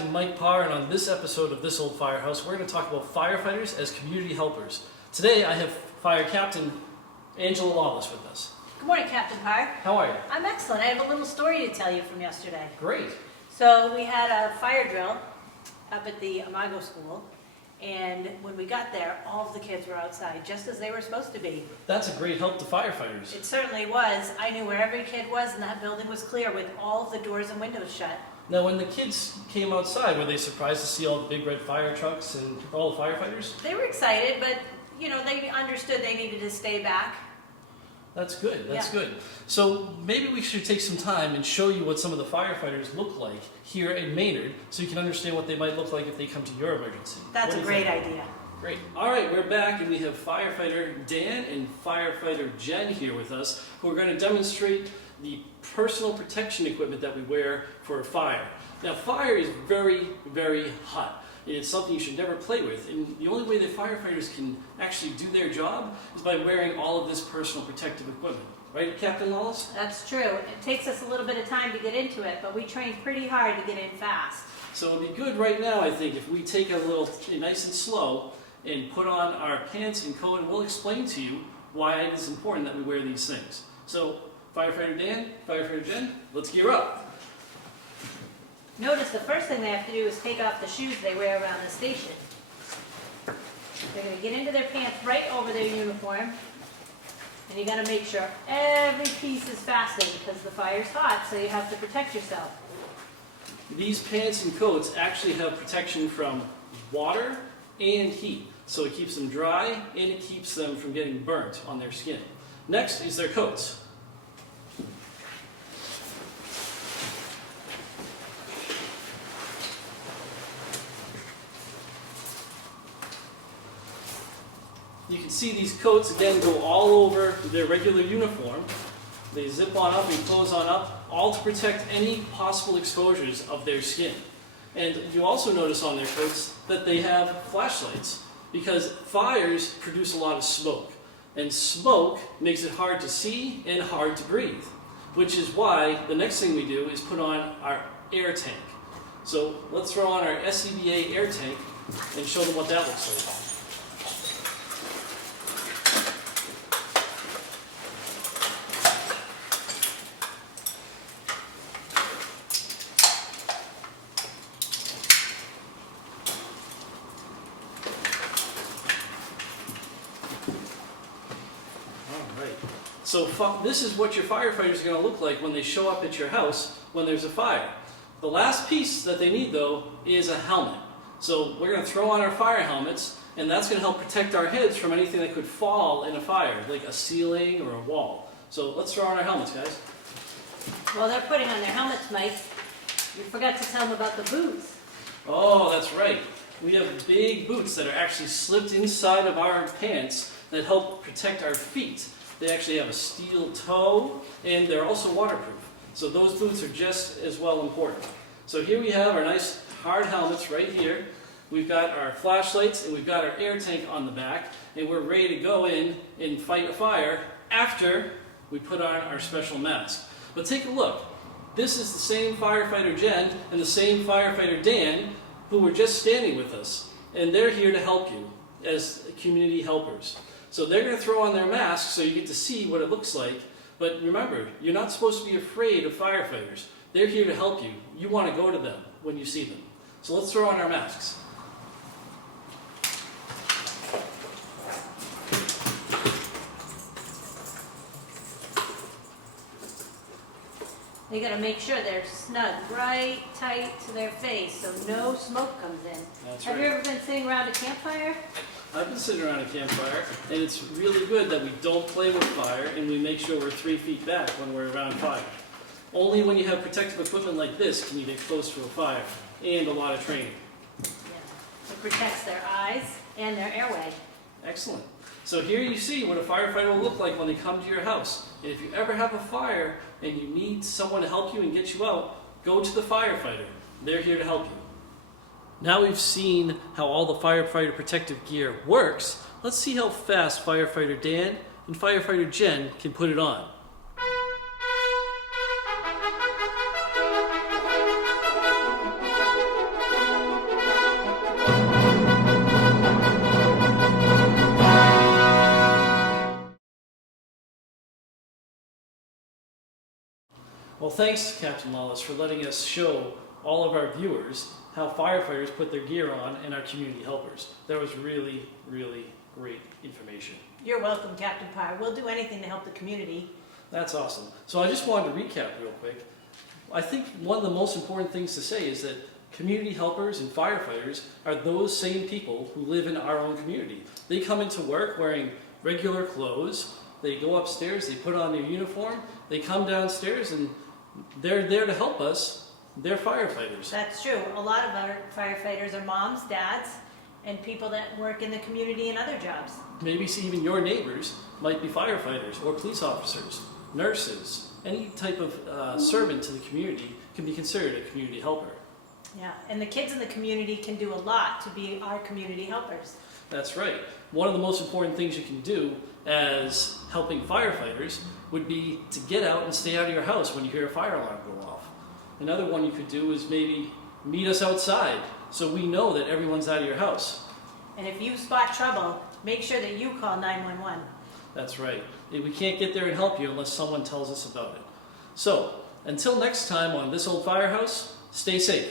Captain Mike Parr, and on this episode of This Old Firehouse, we're going to talk about firefighters as community helpers. Today I have Fire Captain Angela Lawless with us. Good morning, Captain Parr. How are you? I'm excellent. I have a little story to tell you from yesterday. Great. So we had a fire drill up at the Imago School, and when we got there, all of the kids were outside, just as they were supposed to be. That's a great help to firefighters. It certainly was. I knew where every kid was, and that building was clear with all of the doors and windows shut. Now, when the kids came outside, were they surprised to see all the big red fire trucks and all the firefighters? They were excited, but, you know, they understood they needed to stay back. That's good, that's Yeah. good. So maybe we should take some time and show you what some of the firefighters look like here in Maynard, so you can understand what they might look like if they come to your emergency. That's a great idea. Great. All right, we're back, and we have Firefighter Dan and Firefighter Jen here with us, who are going to demonstrate the personal protection equipment that we wear for a fire. Now, fire is very, very hot. It's something you should never play with, and the only way that firefighters can actually do their job is by wearing all of this personal protective equipment. Right, Captain Lawless? That's true. It takes us a little bit of time to get into it, but we train pretty hard to get in fast. So it'd be good right now, I think, if we take a little nice and slow and put on our pants and coat, and we'll explain to you why it is important that we wear these things. So, Firefighter Dan, Firefighter Jen, let's gear up. Notice the first thing they have to do is take off the shoes they wear around the station. They're going to get into their pants right over their uniform, and you got to make sure every piece is fastened because the fire's hot, so you have to protect yourself. These pants and coats actually have protection from water and heat, so it keeps them dry and it keeps them from getting burnt on their skin. Next is their coats. You can see these coats, again, go all over their regular uniform. They zip on up and close on up, all to protect any possible exposures of their skin. And you also notice on their coats that they have flashlights, because fires produce a lot of smoke. And smoke makes it hard to see and hard to breathe, which is why the next thing we do is put on our air tank. So let's throw on our SCBA air tank and show them what that looks like. So this is what your firefighters are going to look like when they show up at your house when there's a fire. The last piece that they need, though, is a helmet. So we're going to throw on our fire helmets, and that's going to help protect our heads from anything that could fall in a fire, like a ceiling or a wall. So let's throw on our helmets, guys. Well, they're putting on their helmets, Mike. You forgot to tell them about the boots. Oh, that's right. We have big boots that are actually slipped inside of our pants that help protect our feet. They actually have a steel toe, and they're also waterproof. So those boots are just as well important. So here we have our nice hard helmets right here. We've got our flashlights, and we've got our air tank on the back, and we're ready to go in and fight a fire after we put on our special mask. But take a look. This is the same Firefighter Jen and the same Firefighter Dan who were just standing with us, and they're here to help you as community helpers. So they're going to throw on their masks so you get to see what it looks like. But remember, you're not supposed to be afraid of firefighters. They're here to help you. You want to go to them when you see them. So let's throw on our masks. They got to make sure they're snug right tight to their face so no smoke comes in. That's Have right. you ever been sitting around a campfire? I've been sitting around a campfire, and it's really good that we don't play with fire and we make sure we're 3 feet back when we're around fire. Only when you have protective equipment like this can you get close to a fire, and a lot of training. Yeah. It protects their eyes and their airway. Excellent. So here you see what a firefighter will look like when they come to your house. And if you ever have a fire and you need someone to help you and get you out, go to the firefighter. They're here to help you. Now we've seen how all the firefighter protective gear works, let's see how fast Firefighter Dan and Firefighter Jen can put it on. Well, thanks, Captain Lawless, for letting us show all of our viewers how firefighters put their gear on and our community helpers. That was really, really great information. You're welcome, Captain Parr. We'll do anything to help the community. That's awesome. So I just wanted to recap real quick. I think one of the most important things to say is that community helpers and firefighters are those same people who live in our own community. They come into work wearing regular clothes, they go upstairs, they put on their uniform, they come downstairs, and they're there to help us. They're firefighters. That's true. A lot of our firefighters are moms, dads, and people that work in the community and other jobs. Maybe even your neighbors might be firefighters or police officers, nurses. Any type of servant to the community can be considered a community helper. Yeah, and the kids in the community can do a lot to be our community helpers. That's right. One of the most important things you can do as helping firefighters would be to get out and stay out of your house when you hear a fire alarm go off. Another one you could do is maybe meet us outside so we know that everyone's out of your house. And if you spot trouble, make sure that you call 911. That's right. We can't get there and help you unless someone tells us about it. So, until next time on This Old Firehouse, stay safe.